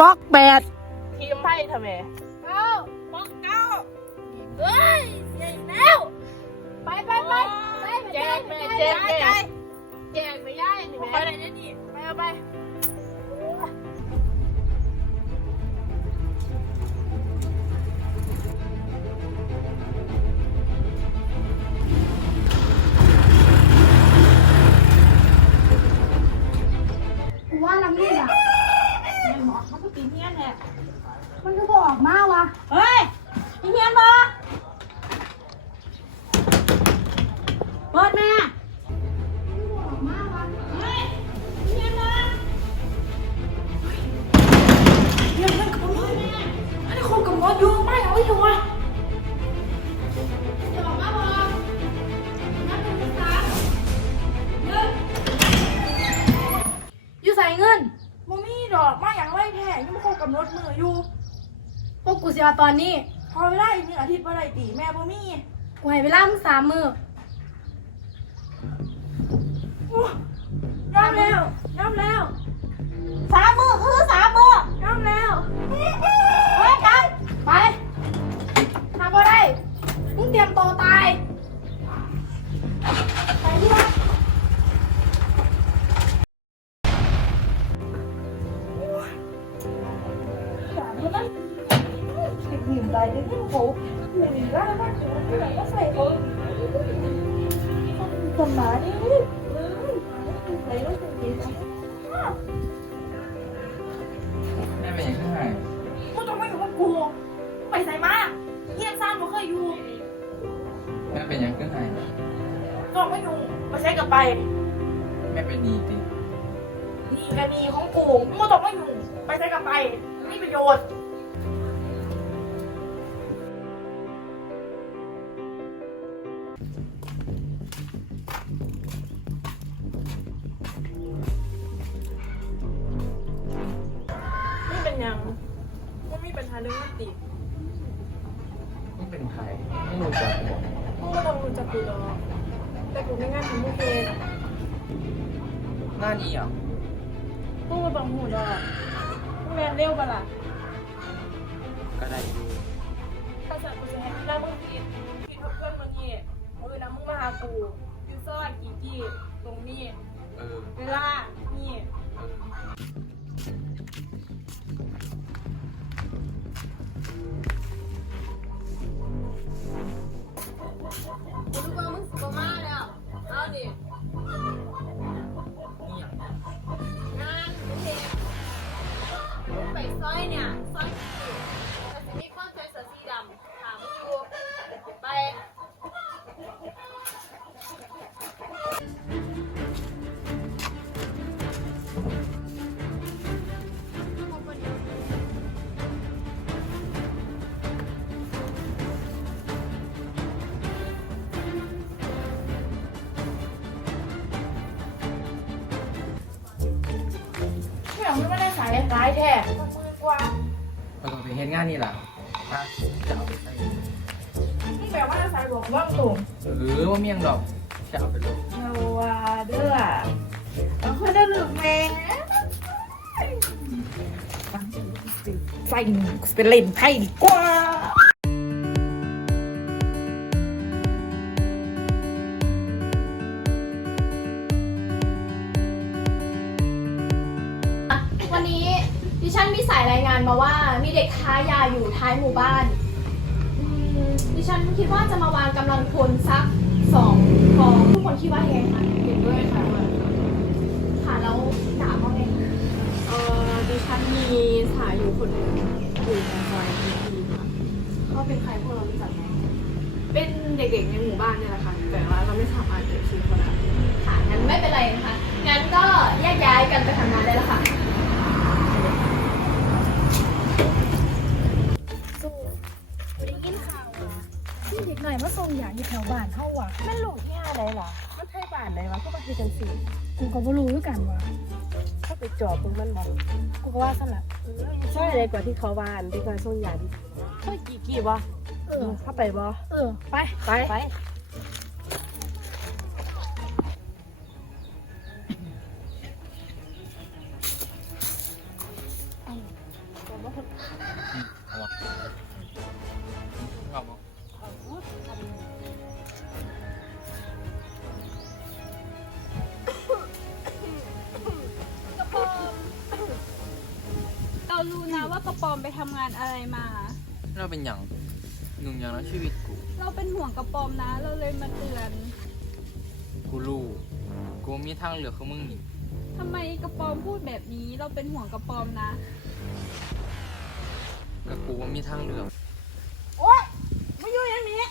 ฟอกแปดทีมไพ่ทำไมเก้าบอกเก้าเฮ้ยเสียอยู่แล้วไปไปไปไปแจกแม่แจกแจกแจกไม่ได้นี่ไปแม่ไหนเนี่ยนี่ไปเอาไป งไรแท้ยังไม่ครบกำหนดมืออยู่ พวกกูเสียตอนนี้ พอเวลาอีกหนึ่งอาทิตย์เมื่อไรตีแม่บ่มีกูให้เวลามึงสามมืออู้ย่ำแล้วย่ำแล้วสามมือคือสามมือย่ำแล้วเฮ้ยกันไปทำบ่ได้มึงเตรียมตัวตาย cầm bà đi thấy nó cái gì แม่เป็นยังไงมึงต้องไมาอยู่กับกูไปใส่มาเยี่ยมซ่านบ่เคยอยู่แม่เป็นยังไงต้องไม่อยู่มาใช้กับไปแม่เป็นดีตินีกันนี่ของกูมึงบ่ต้องไมาอยู่ไปใช้กับไปไม่ประโยชน์ เป็นใครไม่รู้จักหรอกมึงก็ต้องรู้จักกูดอกแต่กูไม่งานทำมุกเองหน้านี้อะมึงก็ต้องหูดอกมึงแมนเร็วปะล่ะก็ได้ถ้าสัตว์กูจะให้แล้วมึงผิดผิดเพราะเพื่อนมึงนี่เออนะมึงมาหากูยูซ่อนกี่กี่ตรงนี้เออเวลาายร้ายแท้มึงกว่าเราต้องไปเฮ็ดงานนี่แหละมาจะเอาไปใส่มึงแบบว่าสายบอกว่างตรงเออว่าเมี่ยงดอก จะเอาไปลงเราว่าเด้อเราเคยได้หรือแม่ใส่เป็นเล่นไพ่ดีกว่า ดิฉันมีสายรายงานมาว่า มีเด็กค้ายาอยู่ท้ายหมู่บ้านอืมดิฉันคิดว่าจะมาวางกำลังพลสักสองกองทุกคนคิดว่ายังไงคะเห็นด้วยค่ะค่ะแล้วด่าว่าไงคะเออดิฉันมีสายอยู่คนหนึงอยู่ในซอยทีทีค่ะเขาเป็นใครพวกเรารู้จักไหมเป็นเด็กๆในหมู่บ้านเนี่ยแหละค่ะ แต่ว่าเราไม่สามารถเอ่ยชื่อเขาได้ ค่ะงั้นไม่เป็นไรนะคะงั้นก็แยกย้ายกันไปทำงานได้แล้วค่ะ ได้ยินข่าวว่าที่ เด็กหน่อยมาส่งอย่างอยู่แถวบ้านเฮาว่ะแม่นลูกที่หาได้ล่ะมันไทยบ้านได้วะก็มาคือจังซี่กูก็บ่รู้คือกันว่าถ้าไปจอบตรงมันบ่กูก็ว่าซั่นล่ะใช่เลยกว่าที่เขาวานที่เขาส่งยาดิเฮ้ยกี่กี่บ่เออเข้าไปบ่เออไปไปไป รู้นะว่ากระปอมไปทำงานอะไรมา เราเป็นอย่างหนึ่งอย่างแล้วชีวิตกู เราเป็นห่วงกระปอมนะ เราเลยมาเตือนกูรู้กูมีทางเลือกของมึงนี่ทำไมกระปอมพูดแบบนี้ เราเป็นห่วงกระปอมนะ กับกูว่ามีทางเลือกโอ๊ยไม่อยู่อย่างนี้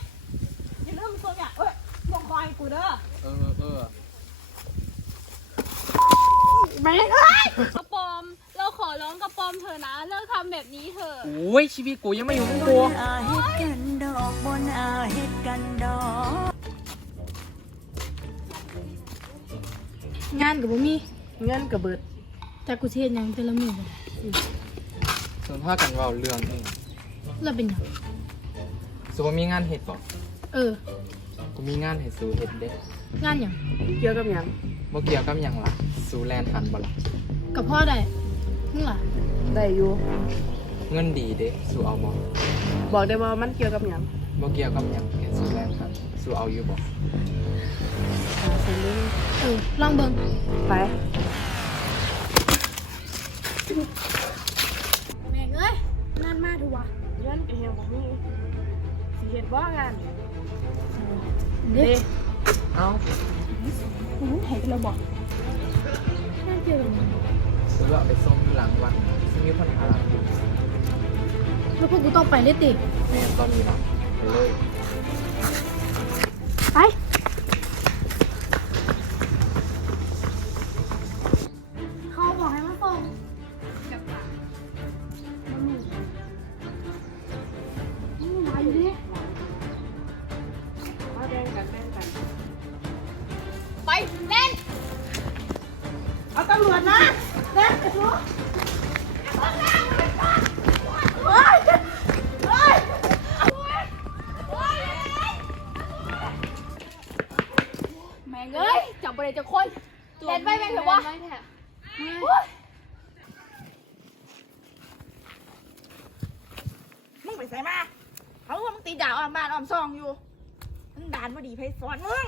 อย่าลืมตัวอย่างเอ้ยลงคอยกูเด้อ เออเออไม่เเถอะนะเลิกทำแบบนี้เถอะ โอ้ยชีวิตกูยังไม่อยู่กับกูอาเฮ็ดกันดอกบนอาเฮ็ดกันดอก งานกับบ่มีเงินกระเบิดแต่กูสิเฮ็ดหยังแต่ละมื้อบ่ส่วนพากันเว่าเรื่องนี่แล้วเป็นหยังสูว่ามีงานเห็ดบ่เออ กูมีงานเห็ดสูเห็ดเด้งานหยังเกี่ยวกับหยังบ่เกี่ยวกับหยังล่ะสูแลนหันบ่ล่ะกับพ่อได้ มึงล่ะได้อยู่เงินดีเด้สูเอาบ่บอกได้ว่ามันเกี่ยวกับหยังบ่เกี่ยวกับหยังเห็ดสูแลนหันสูเอาอยู่บ่หาซื้อเออลองเบิ่งไป แม่งเอ้ยนานมากทุวะเงินก็เฮียบ่มีสิเฮ็ดบ่งานเด็กเอ้ามึงเห็นแล้วบอกน่าเกลีย ดสูเอาไปส่งอยู่หลังวัดซึ่งมีคนหาหลังอยู่แล้วพวกกูต้องไปเลยติแม่ตอนนี้ล่ะไปเลยไปเขาบอกให้มาส่งกับปากมันลูกอืมมายู่ดิมาแบ่งกันแบ่งกัน ไปเล่นเอาตำรวจนะ แม่งเอ้ยจับไปเลยจะคนเล่นไปแม่งเถอะวะมึงไปใส่มาเขาว่ามึงตีด่าอ้อมบ้านอ้อมซองอยู่มึงด่านมาดีไพศาลมึง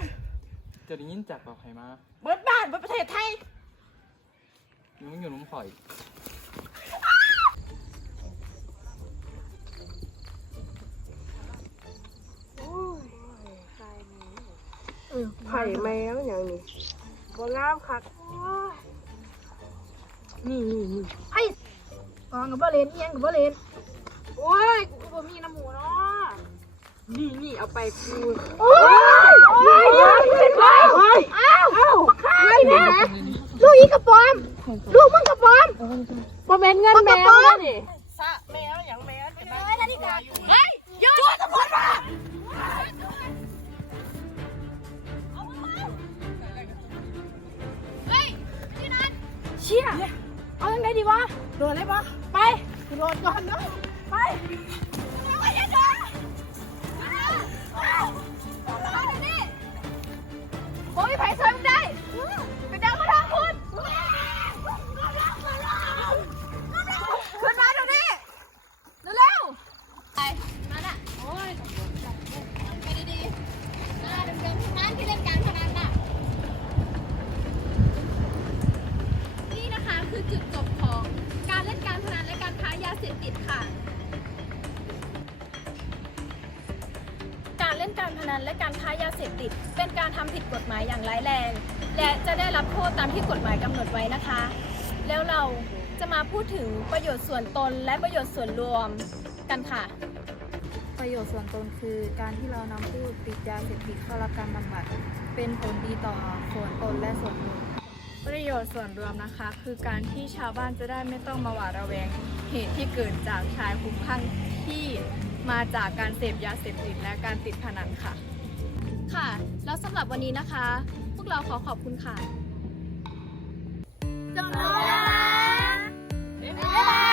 จะได้ยินจากเปล่าใครมา เบิดบ้านเบิดประเทศไทย มึงอยู่น้ำข่อยไผ่แมวอย่างนี้บ่งามคักนี่นี่นี่ไอ้กองกับบ่เลนเอียงกับบ่เลนโอ้ย กูก็บ่มีน้ำหมูเนาะนี่นี่เอาไปกูโอ้ยโอ้ยเป็นไรอ้าวอ้าวมาฆ่าดิแม่ลูกอีกระปอม ลูกมึงกระปอมบ่แม่นเงินแมวนี่สะแมวอย่างแมวจะมานาฬิกาเฮ้ยหยุดตำรวจมาเชี่ยเอายังไงดีวะโดนเลยปะไปโดนก่อนเนาะไปไม่ได้โอ้ยวนี้โอ้ยไผ่ซอยมึงได้ ติด เป็นการทำผิดกฎหมายอย่างร้ายแรง และจะได้รับโทษตามที่กฎหมายกำหนดไว้นะคะ แล้วเราจะมาพูดถึงประโยชน์ส่วนตนและประโยชน์ส่วนรวมกันค่ะ ประโยชน์ส่วนตนคือการที่เรานำผู้ติดยาเสพติดเข้ารับการบำบัดเป็นผลดีต่อส่วนตนและส่วนรวมประโยชน์ส่วนรวมนะคะ คือการที่ชาวบ้านจะได้ไม่ต้องมาหวาดระแวง เหตุที่เกิดจากชายคุ้มคลั่งที่มาจากการเสพยาเสพติดและการติดพนันค่ะ ค่ะ แล้วสำหรับวันนี้นะคะ พวกเราขอขอบคุณค่ะจบแล้วนะบ๊ายบาย